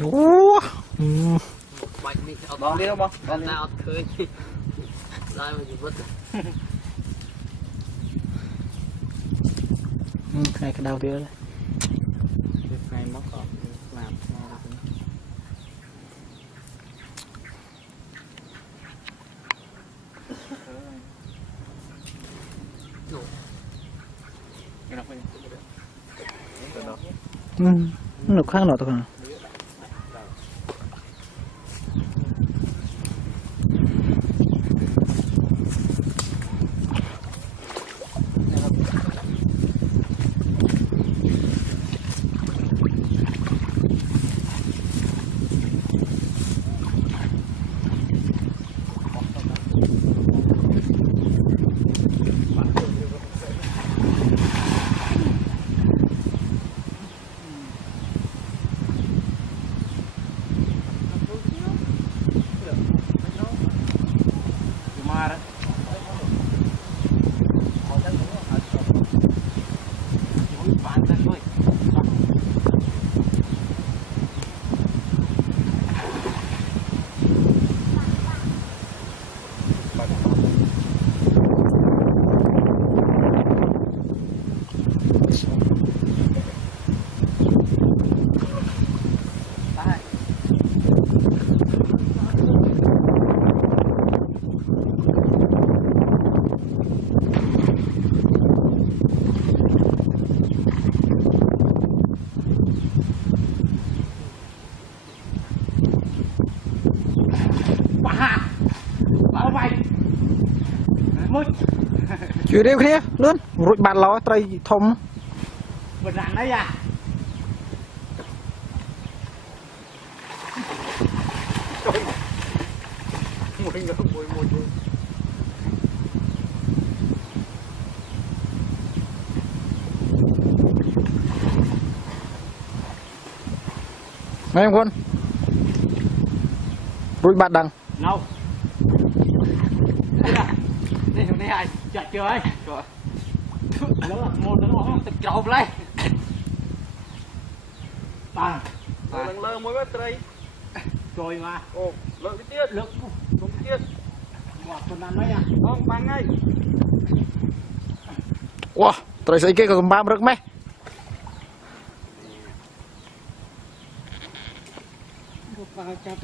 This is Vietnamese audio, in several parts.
โอ้ใบนี่เอา บองđi đâu bong หน้าเอาเคยได้มาอยู่บน ใครกระดาวเดียวเลย ใครมอกกรอบlàm nục khác nọ thôi. Chưa đeo kia luôn, rụi bàn ló tray thông. Bật rạng đấy à? Nghe không con? Rụi bàn đằng. Đâu? Đây hôm nay ai chặt chưa ấy? Rồi. Nó là một nó tịch trộm lấy. Bằng. lần lơ mỗi bát tray Rồi mà. ồ lợi cái tiết Lực không tiết ngọt con ăn đấy à? không bằng ngay Wow, tray sấy kia còn 3 rực mấy. Vào chặt.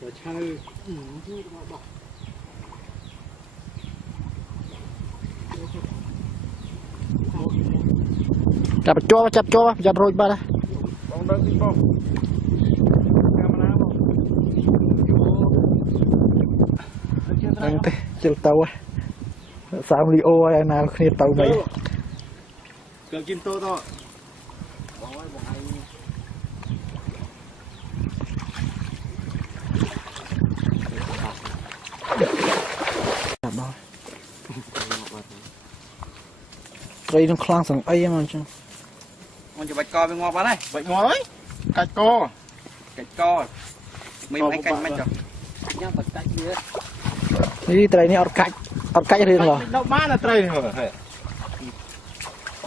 Rồi chơi. Chập cho rồi ba đây. bóng đơn đi bóng camera bóng Anh thế, chân tàu á. Sao li ô ai nào kia tàu mấy. cần kim tô thôi bóng ơi bóng anh Chập bao. Tray nó khlang sẵn ấy mà chứ. con chụp bạch co bên ngọt vào đây Vậy ngon đấy. Cạch co. cạch co mình anh canh mấy chồng nhá bạch cạch gì Đi tray này ọt cách riêng rồi. Đâu má là tray này mà.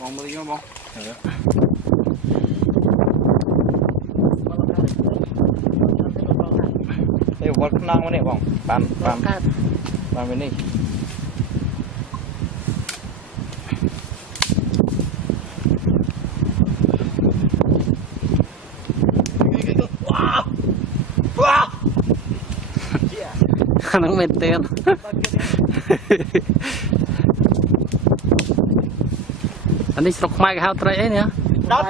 bóng mới vô bóng Đây có con năng này bóng. Bám bên đây. nó mệt tiền anh đi sọc mai cái hao tray ấy nè Đó.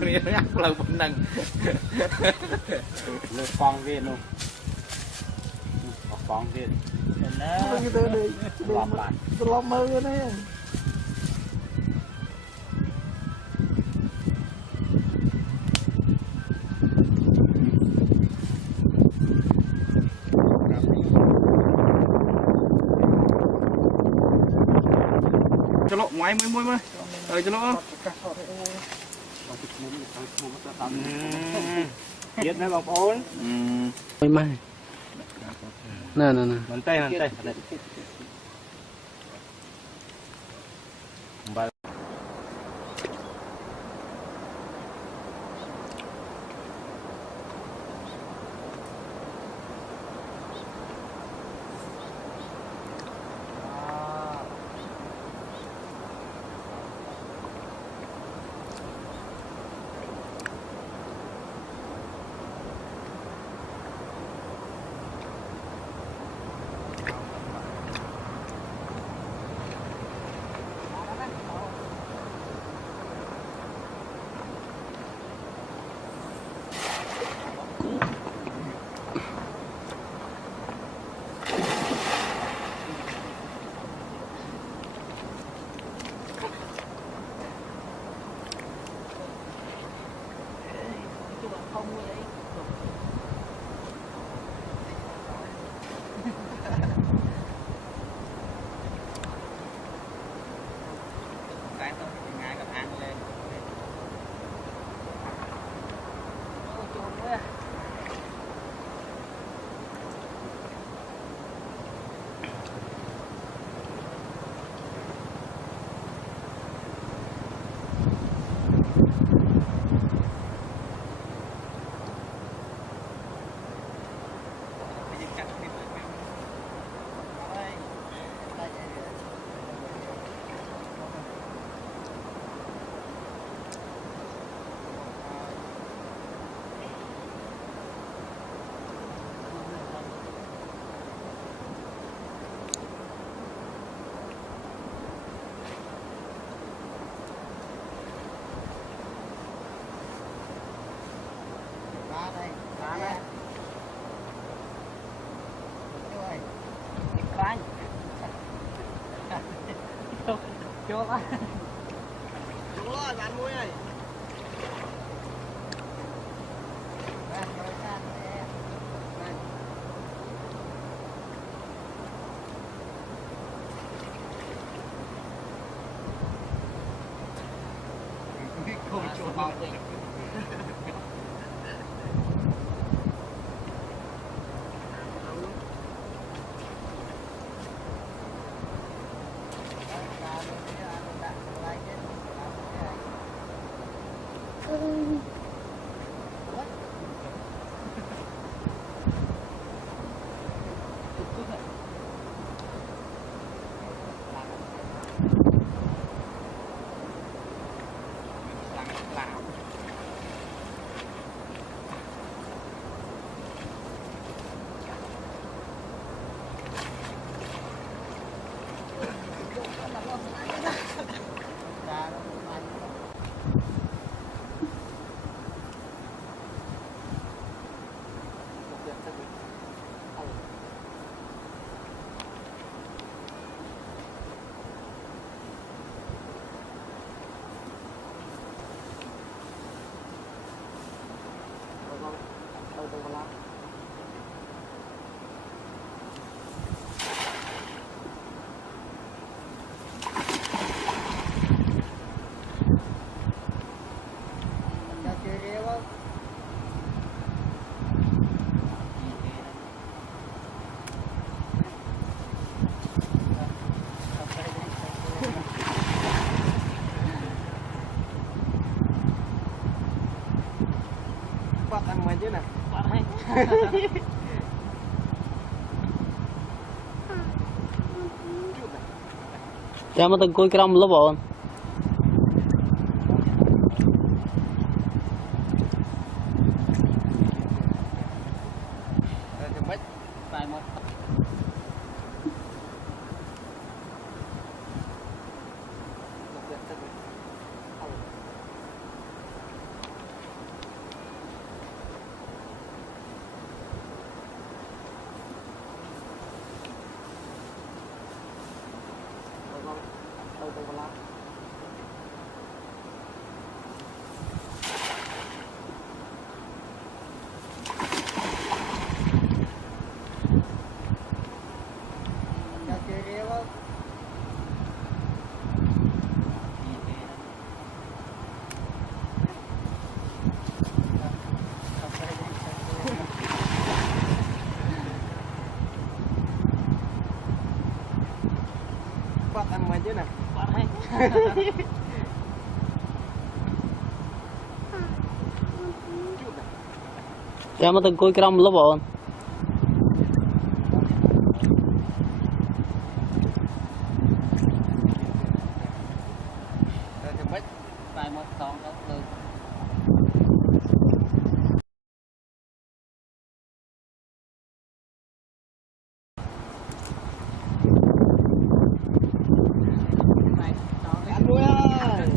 kia nó ác lâu vẫn nâng Lượt con viên luôn. Con viên. Lọt lại. Lọt mơ cái này. cho lộ ngoài mới cho lộ Biết mấy bọc ốn. mai nè nè nè mình tay Chốt á. đúng rồi bạn muối này không chỗ bao bắt ăn mày chứ nè cho mà từng coi cái lông lớp bọn Tại một đâu đâu bắt ăn mấy chứ nè. Bắt hết. Cho mà từng cùi crom lúc bọn. Tại một con đó từ Ăn nuôi ơi.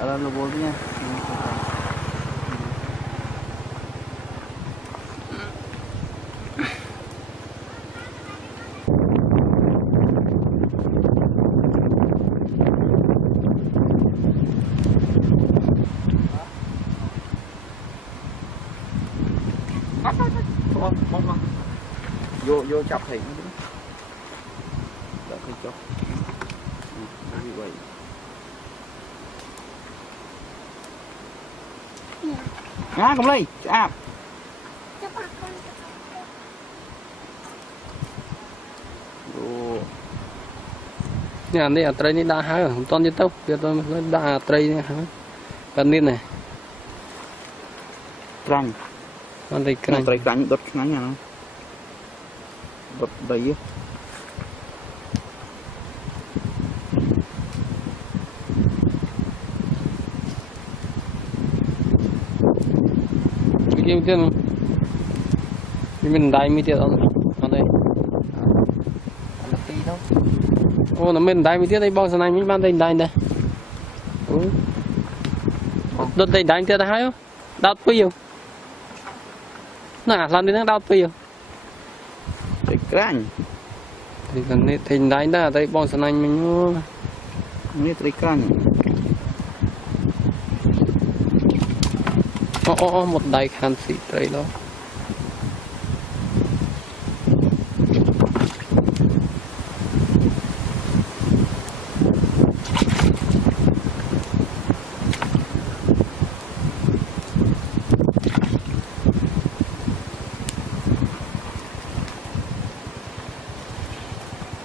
Ada logonya. Vô chọc thì nó đúng. Đợi khi chọc. Như vậy. Cầm ly, à. nè đây ở tây này đã hái rồi, toàn như tóc, bây giờ nó đã tây này hái, cần nên này, Răng. con đây cái này, Trai cánh đốt ngắn nha. Đốt đầy. cái kia mình đai mi tiệt ở đây, ô nó mình đai mi tiệt đây bao giờ này mình ban đây đai đây, đốt đây đai tiệt hái không, đau bao nhiêu, nè làm đến nó đau bao nhiêu, Trai cánh. thì cần này thành đai đó đây bao giờ này mình Ini trai cánh. một đai khăn xịt đây đó.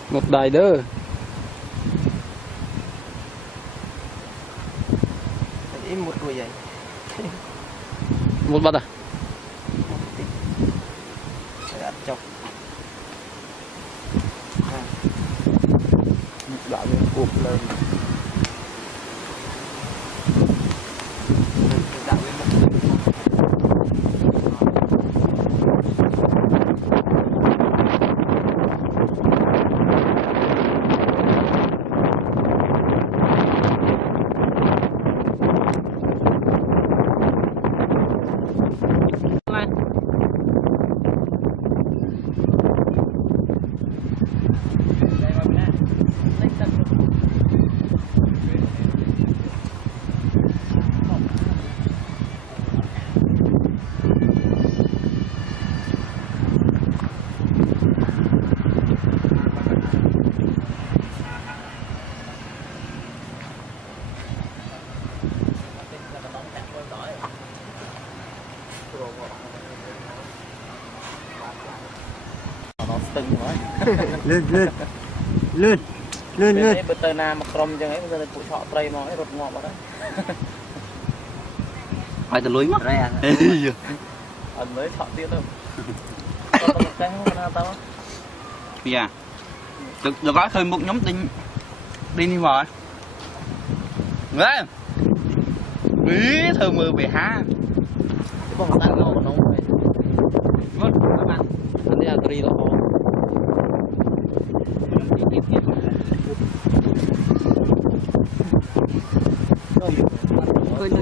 Một đài đó Ini một đuôi vậy. một bát à Ăn chọc. Đạo lên cuộc lên. Đạo lên lên bữa tới na mặc rom chẳng ấy bây giờ phụ thọ tray nó rụt ngọt vào đấy phải từ lưới mất đây à anh mới thọ tiết đâu có một cái không nào tao dạ được gói khơi một nhóm tinh đi vào đấy ý thơ mơ về ha cái bông tan ngô của nó mất các bạn anh đi ăn tây đó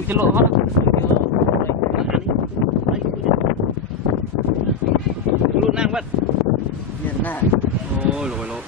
chứ lộ hết luôn năng vậy Nhìn nè. ôi lỗi lỗi